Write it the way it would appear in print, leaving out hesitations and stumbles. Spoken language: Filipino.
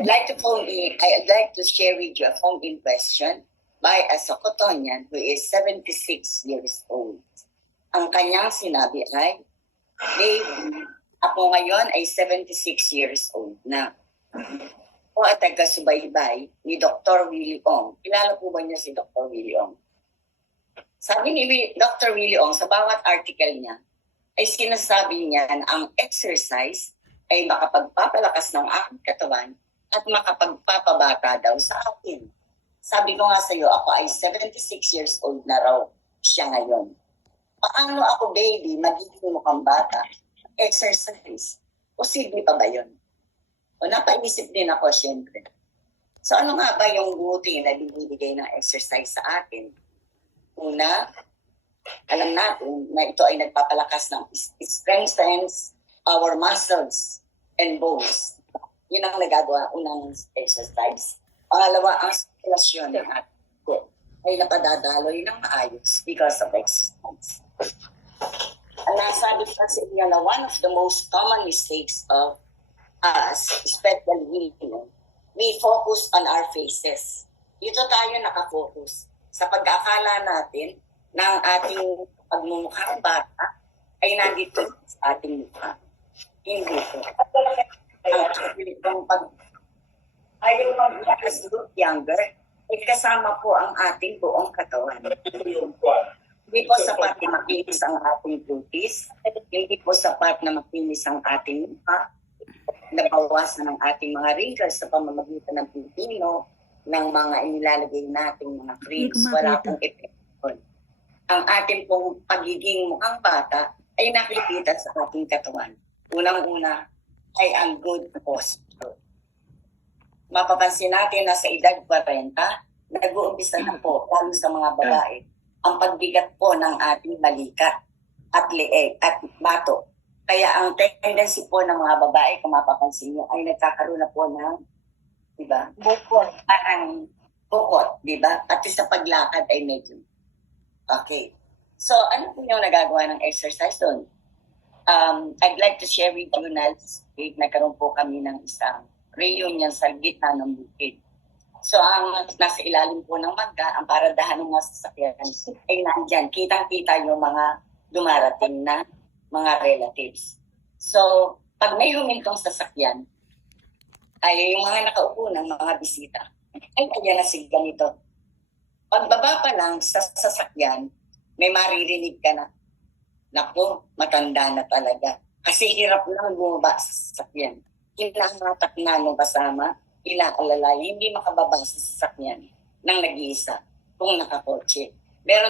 I'd like to share with you a phone-in question by a Socotonian who is 76 years old. Ang kanyang sinabi ay, Baby, ako ngayon ay 76 years old na. Ako at taga-subaybay ni Dr. Willie Ong. Kilala po ba niya si Dr. Willie Ong? Sabi ni Dr. Willie Ong, sa bawat article niya, ay sinasabi niya na ang exercise ay makapagpapalakas ng aking katawan at makapagpapabata daw sa akin. Sabi ko nga sa iyo, ako ay 76 years old na raw siya ngayon. Paano ako, baby, magiging mukhang bata? Exercise. Posible pa ba yun? O napaisip din ako, syempre. So ano nga ba yung buti na binibigay ng exercise sa atin? Una, alam natin na ito ay nagpapalakas ng strengthens our muscles and bones. Yun ang nagagawa unang exercise. Pangalawa, ang sirkulasyon ng ating dugo ay napadadaloy ng maayos because of exercise. Ang nasabi ko sa inyo na one of the most common mistakes of us, especially women, we focus on our faces. Dito tayo nakafocus sa pag-akala natin ng ating pagmumukhang bata ay nandito sa ating mukha. Hindi po. Ang ayaw mag-as look younger, ay kasama po ang ating buong katawan. Hindi po sapat na makinis ang ating kutis, hindi po sapat na makinis ang ating mukha, nabawasan ng ating mga wrinkles sa pamamagitan ng pipino, ng mga inilalagay nating mga creams, wala pong epekto. Ang ating pong pagiging mukhang bata ay nakikita sa ating katawan. Unang-una ay ang good posture. Mapapansin natin na sa edad 40, nag-uumpisa na po, lalo sa mga babae, ang pagbigat po ng ating balikat at leeg at bato. Kaya ang tendency po ng mga babae, kung mapapansin nyo, ay nagkakaroon na po ng, di ba? Bukot. Parang bukot, di ba? At sa paglakad ay medyo. Okay. So, ano po yung nagagawa ng exercise doon? I'd like to share with you na nagkaroon po kami ng isang reunion sa gitna ng bukid. So, ang nasa ilalim po ng mangga, ang paradahan ng mga sasakyan ay nandyan. Kitang-kita yung mga dumarating na mga relatives. So, pag may humintong sasakyan, ay yung mga nakaupo ng mga bisita, ay ayan na si ganito. Pagbaba pa lang sa sasakyan, may maririnig ka na. Naku, matanda na talaga. Kasi hirap lang bumaba sa sasakyan. Kinahatak na nung kasama, inaalala, hindi makababa sa sasakyan ng nag-iisa kung nakakotse.